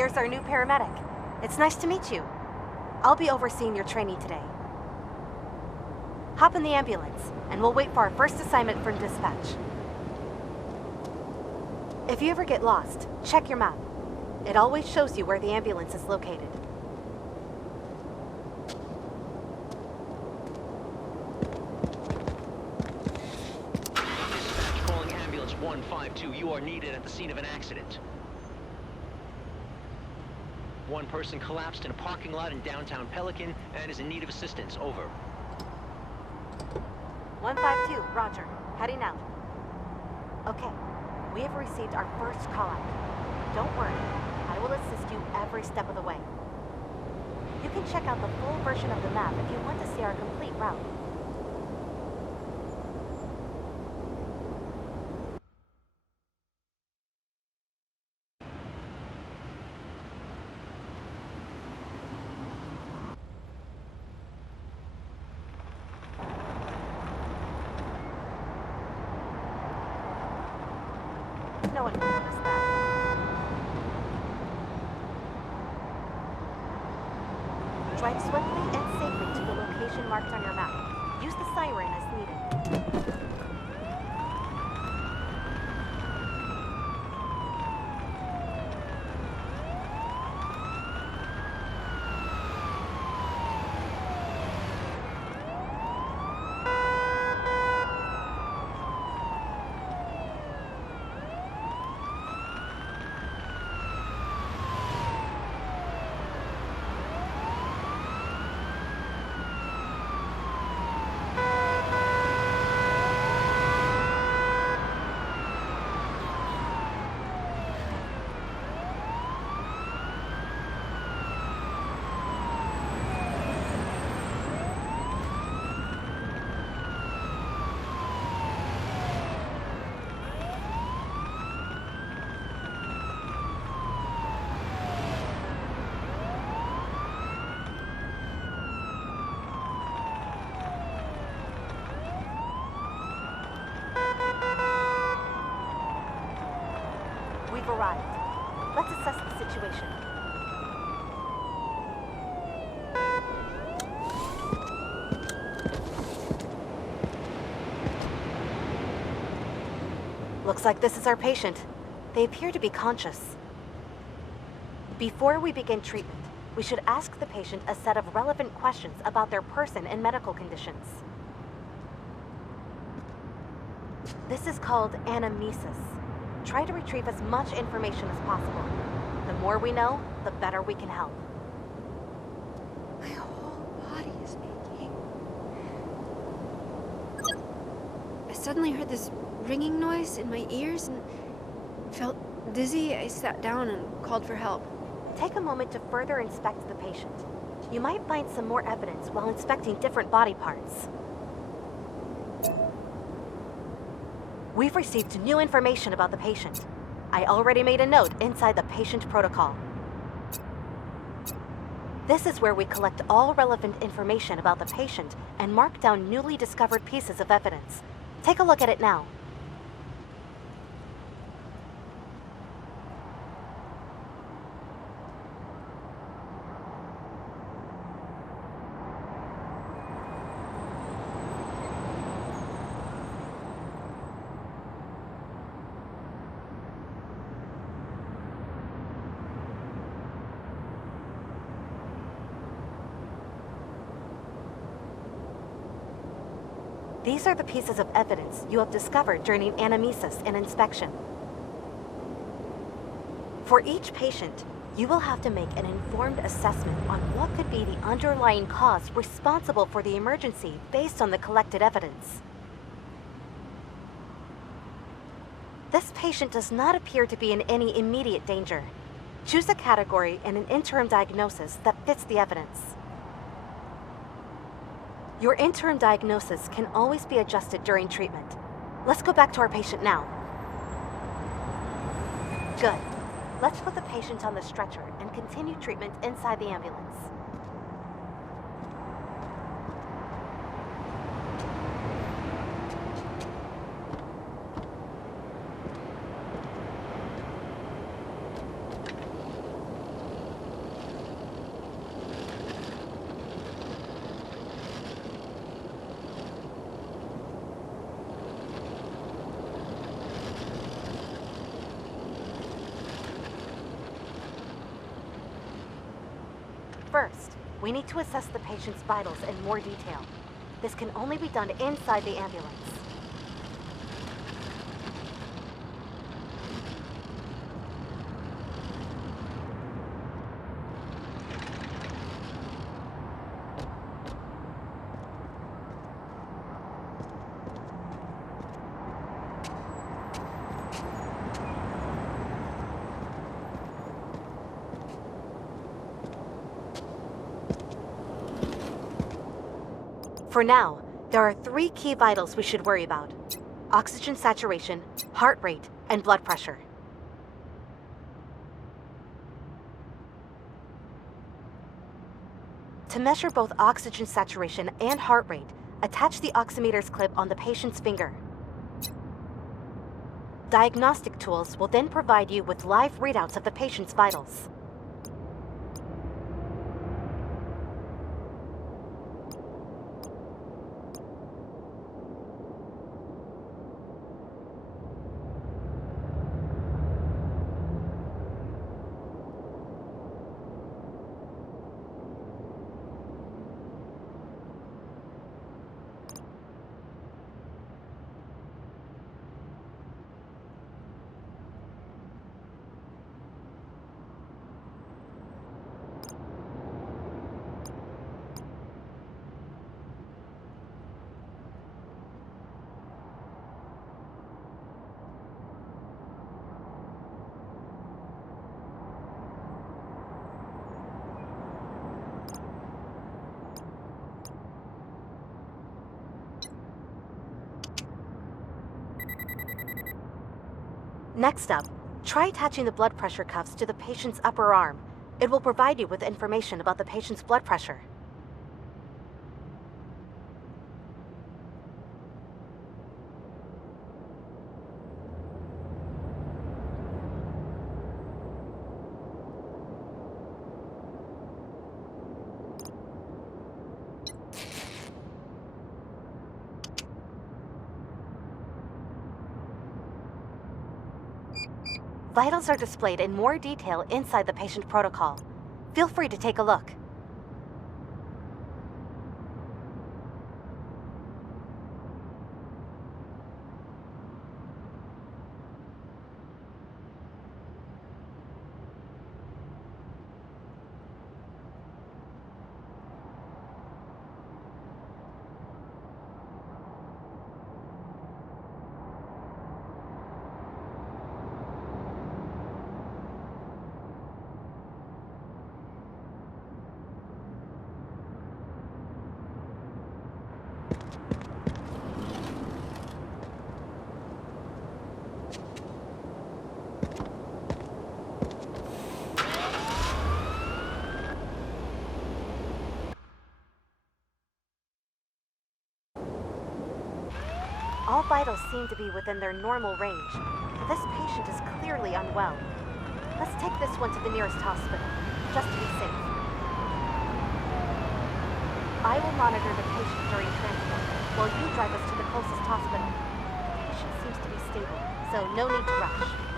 Here's our new paramedic. It's nice to meet you. I'll be overseeing your training today. Hop in the ambulance, and we'll wait for our first assignment from dispatch. If you ever get lost, check your map. It always shows you where the ambulance is located. Dispatch calling ambulance 152. You are needed at the scene of an accident. One person collapsed in a parking lot in downtown Pelican and is in need of assistance. Over. 152, roger. Heading out. Okay, we have received our first call-out. Don't worry, I will assist you every step of the way. You can check out the full version of the map if you want to see our complete route. No one will notice that. Drive swiftly and safely to the location marked on your map. Use the siren as needed. We've arrived. Let's assess the situation. Looks like this is our patient. They appear to be conscious. Before we begin treatment, we should ask the patient a set of relevant questions about their person and medical conditions. This is called anamnesis. Try to retrieve as much information as possible. The more we know, the better we can help. My whole body is aching. I suddenly heard this ringing noise in my ears and felt dizzy. I sat down and called for help. Take a moment to further inspect the patient. You might find some more evidence while inspecting different body parts. We've received new information about the patient. I already made a note inside the patient protocol. This is where we collect all relevant information about the patient and mark down newly discovered pieces of evidence. Take a look at it now. These are the pieces of evidence you have discovered during anamnesis and inspection. For each patient, you will have to make an informed assessment on what could be the underlying cause responsible for the emergency based on the collected evidence. This patient does not appear to be in any immediate danger. Choose a category and an interim diagnosis that fits the evidence. Your interim diagnosis can always be adjusted during treatment. Let's go back to our patient now. Good. Let's put the patient on the stretcher and continue treatment inside the ambulance. We need to assess the patient's vitals in more detail. This can only be done inside the ambulance. For now, there are 3 key vitals we should worry about: oxygen saturation, heart rate, and blood pressure. To measure both oxygen saturation and heart rate, attach the oximeter's clip on the patient's finger. Diagnostic tools will then provide you with live readouts of the patient's vitals. Next up, try attaching the blood pressure cuffs to the patient's upper arm. It will provide you with information about the patient's blood pressure. Vitals are displayed in more detail inside the patient protocol. Feel free to take a look. All vitals seem to be within their normal range. This patient is clearly unwell. Let's take this one to the nearest hospital, just to be safe. I will monitor the patient during transport, while you drive us to the closest hospital. The patient seems to be stable, so no need to rush.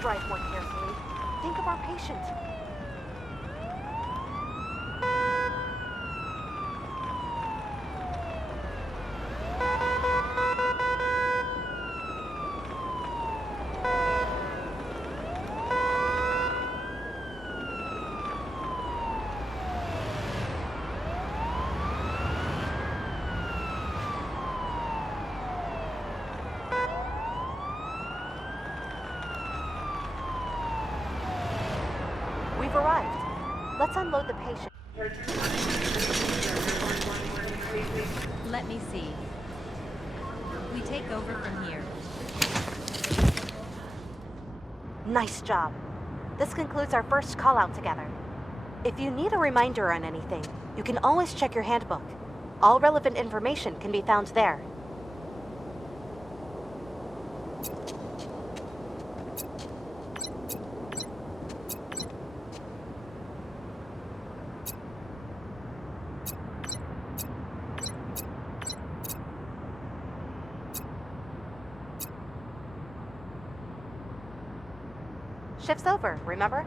Drive more carefully. Think of our patient. We've arrived. Let's unload the patient. Let me see. We take over from here. Nice job. This concludes our first call out together. If you need a reminder on anything, you can always check your handbook. All relevant information can be found there. Shift's over, remember?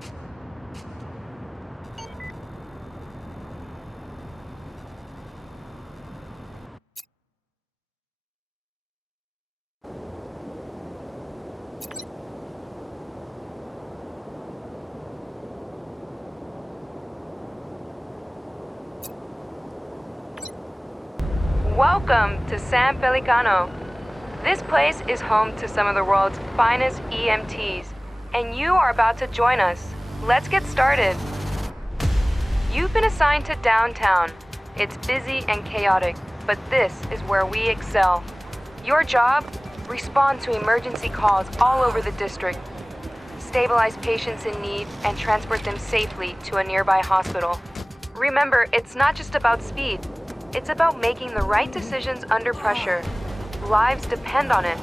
Welcome to San Pelicano. This place is home to some of the world's finest EMTs, and you are about to join us. Let's get started. You've been assigned to downtown. It's busy and chaotic, but this is where we excel. Your job? Respond to emergency calls all over the district. Stabilize patients in need and transport them safely to a nearby hospital. Remember, it's not just about speed. It's about making the right decisions under pressure. Lives depend on it.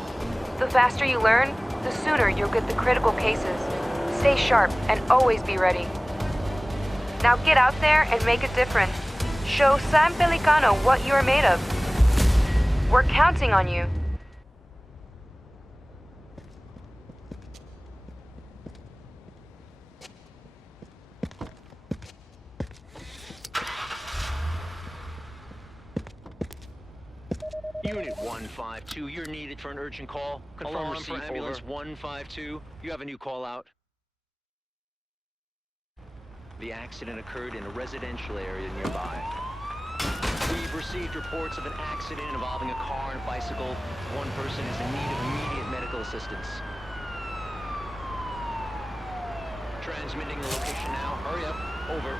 The faster you learn, the sooner you'll get the critical cases. Stay sharp and always be ready. Now get out there and make a difference. Show San Pelicano what you are made of. We're counting on you. Unit 152, you're needed for an urgent call. Confirm Alarm receipt for ambulance over. 152. You have a new call out. The accident occurred in a residential area nearby. We've received reports of an accident involving a car and a bicycle. One person is in need of immediate medical assistance. Transmitting the location now. Hurry up. Over.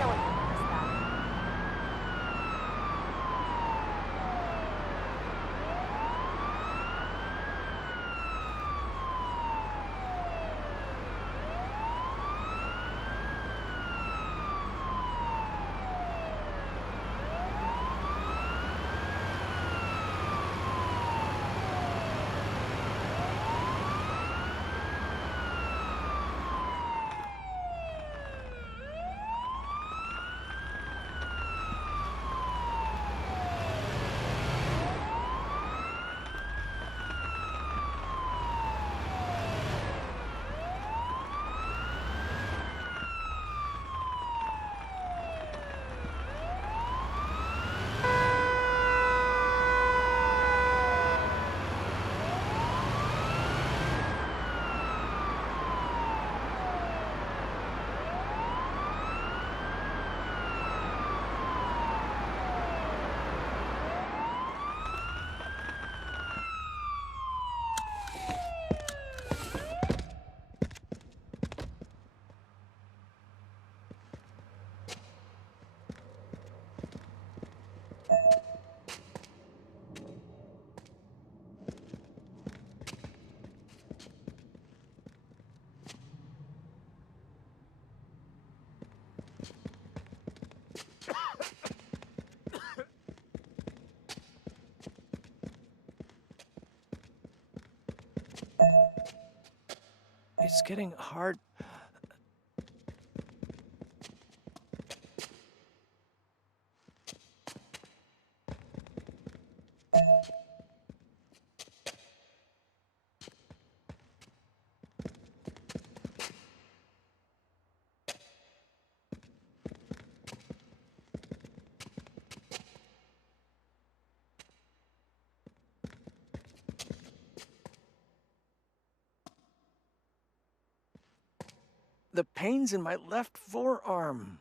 No one can miss that. It's getting hard. The pain's in my left forearm.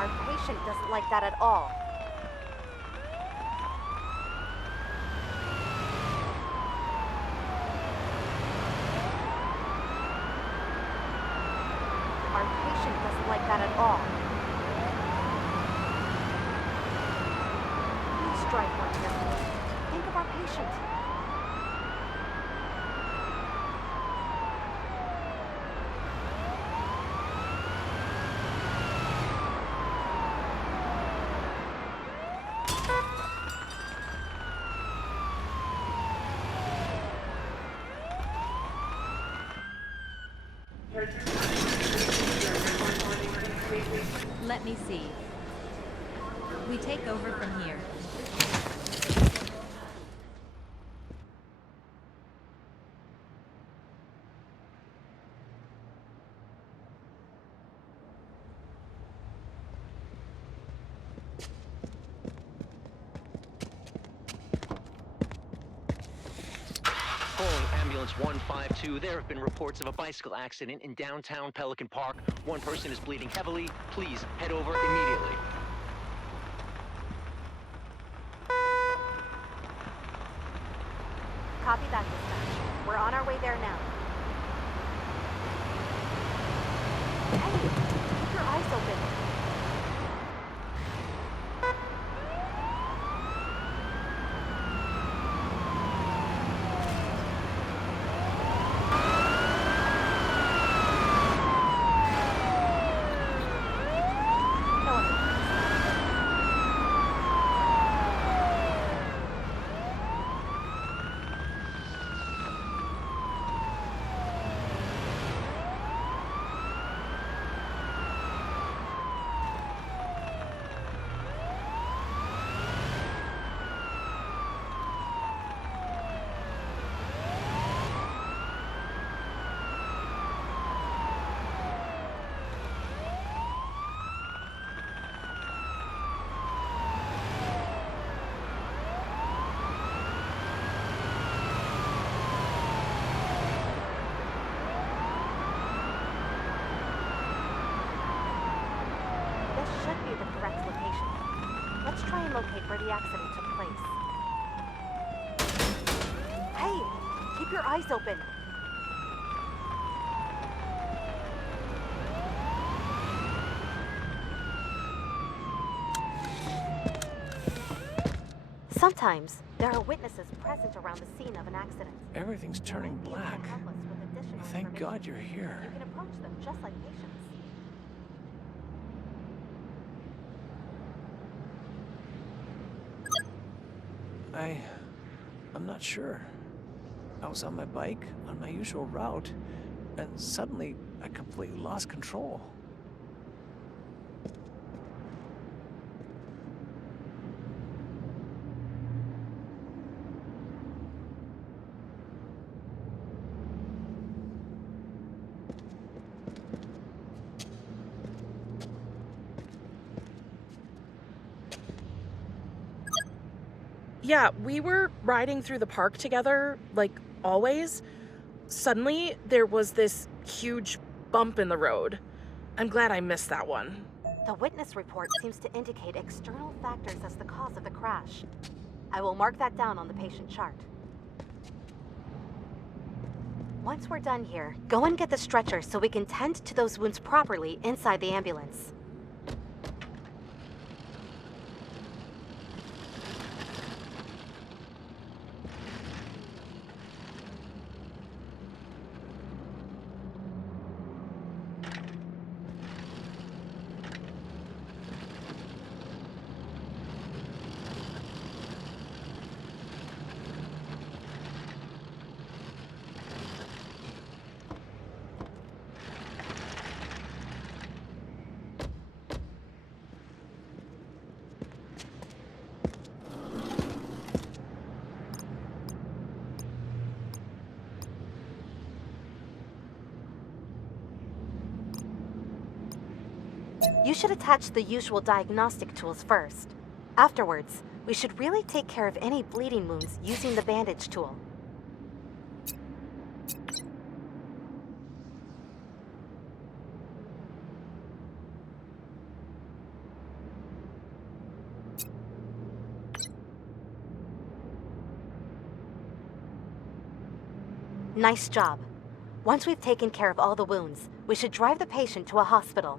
Our patient doesn't like that at all. Our patient doesn't like that at all. Please drive more carefully. Think of our patient. Let me see. We take over from here. Calling ambulance 152. There have been reports of a bicycle accident in downtown Pelican Park. One person is bleeding heavily. Please head over immediately. Copy that, dispatch. We're on our way there now. Hey, keep your eyes open. No one. This should be the correct location. Let's try and locate where the accident took place. Hey, keep your eyes open. Sometimes there are witnesses present around the scene of an accident. Everything's turning They can black. help us with additional Thank information. God you're here. You can approach them just like patients. I'm not sure. I was on my bike, on my usual route, and suddenly I completely lost control. Yeah, we were riding through the park together, like always. Suddenly, there was this huge bump in the road. I'm glad I missed that one. The witness report seems to indicate external factors as the cause of the crash. I will mark that down on the patient chart. Once we're done here, go and get the stretcher so we can tend to those wounds properly inside the ambulance. You should attach the usual diagnostic tools first. Afterwards, we should really take care of any bleeding wounds using the bandage tool. Nice job. Once we've taken care of all the wounds, we should drive the patient to a hospital.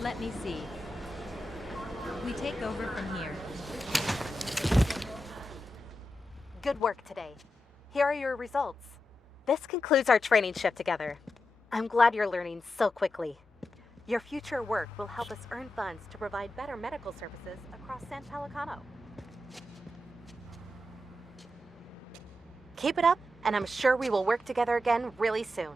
Let me see. We take over from here. Good work today. Here are your results. This concludes our training shift together. I'm glad you're learning so quickly. Your future work will help us earn funds to provide better medical services across San Pelicano. Keep it up, and I'm sure we will work together again really soon.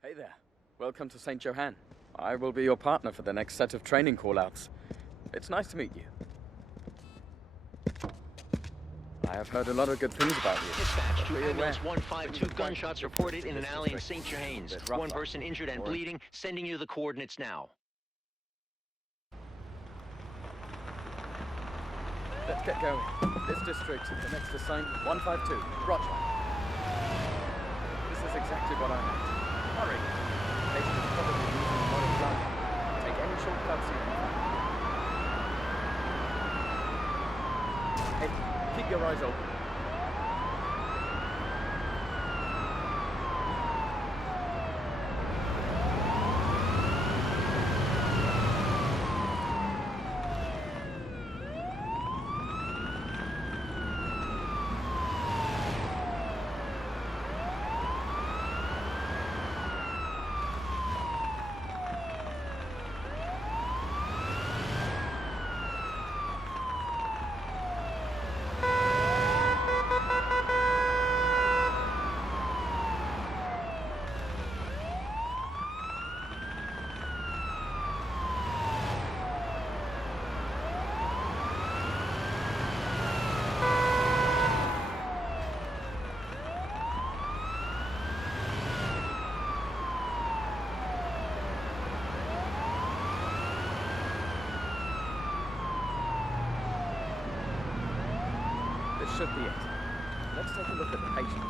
Hey there. Welcome to St. Johann. I will be your partner for the next set of training call-outs. It's nice to meet you. I have heard a lot of good things about you. Dispatch to ambulance 152, gunshots reported in an alley in St. Johannes. One person injured and bleeding, sending you the coordinates now. Let's get going. This district, the next assignment, 152. Roger. This is exactly what I meant. Hurry. Patient is probably using modern blood. Take any shortcuts you can find. Hey, keep your eyes open. Should be it. Let's take a look at the patient.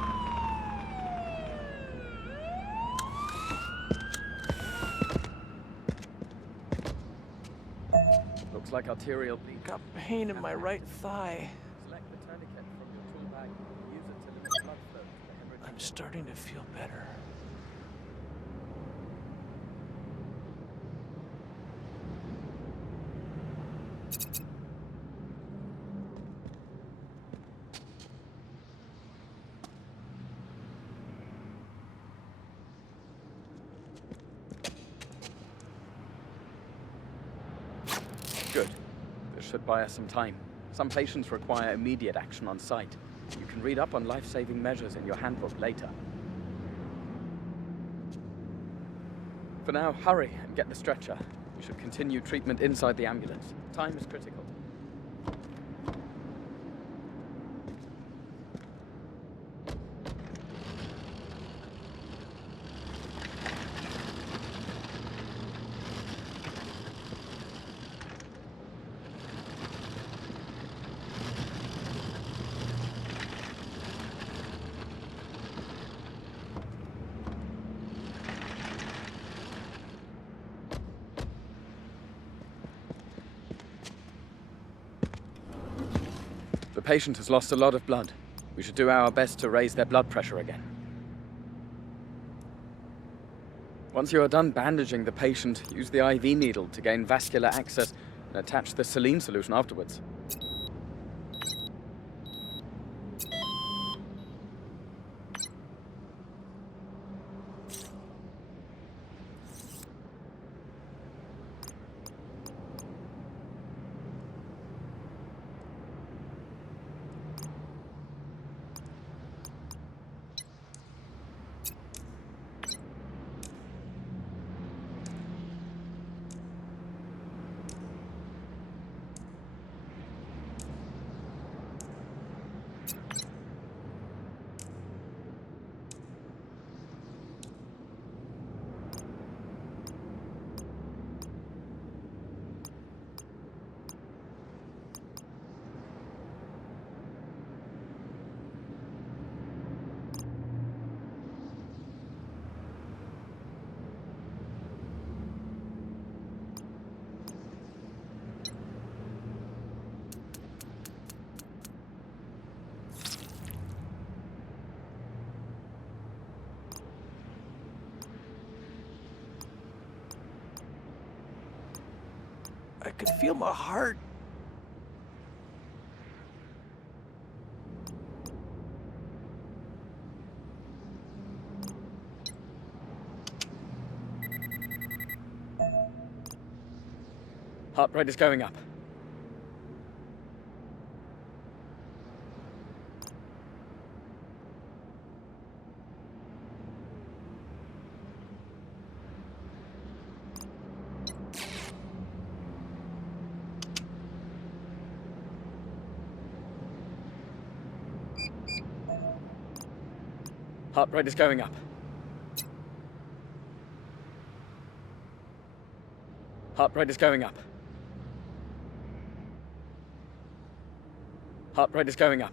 Looks like arterial bleed. Got pain in my right thigh. Select the tourniquet from your tool bag. Use it to limit blood flow to the hemorrhage. I'm starting to feel better. Good. This should buy us some time. Some patients require immediate action on site. You can read up on life-saving measures in your handbook later. For now, hurry and get the stretcher. We should continue treatment inside the ambulance. Time is critical. patient has lost a lot of blood. We should do our best to raise their blood pressure again. Once you are done bandaging the patient, use the IV needle to gain vascular access and attach the saline solution afterwards. I could feel my heart. Heart rate is going up. Heart rate is going up. Heart rate is going up. Heart rate is going up.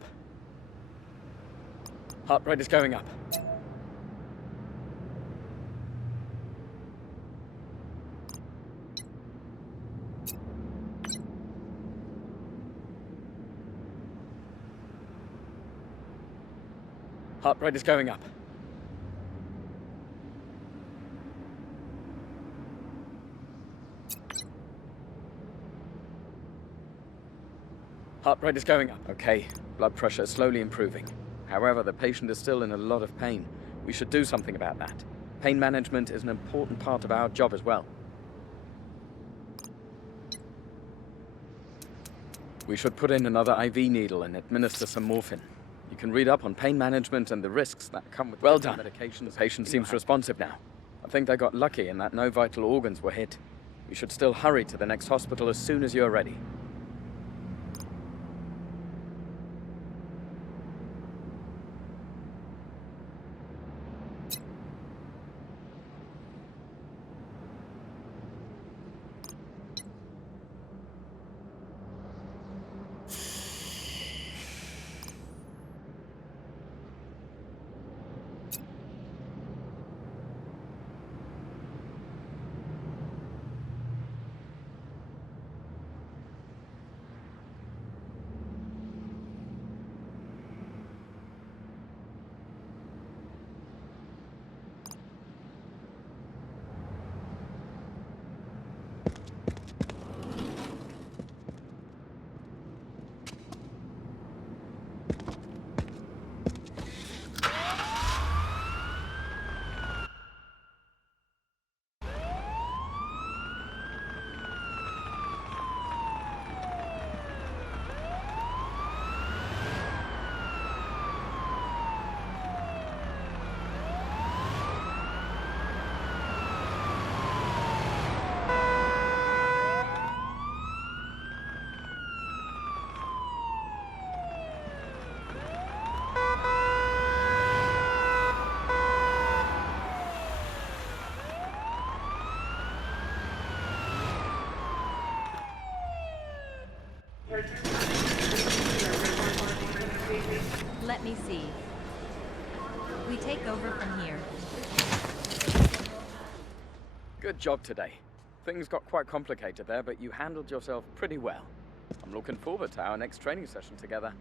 Heart rate is going up. Heart rate is going up. Heart rate is going up. Okay, blood pressure is slowly improving. However, the patient is still in a lot of pain. We should do something about that. Pain management is an important part of our job as well. We should put in another IV needle and administer some morphine. You can read up on pain management and the risks that come with well done. Medications. The patient seems responsive now. I think they got lucky in that no vital organs were hit. We should still hurry to the next hospital as soon as you're ready. Let me see. We take over from here. Good job today. Things got quite complicated there, but you handled yourself pretty well. I'm looking forward to our next training session together.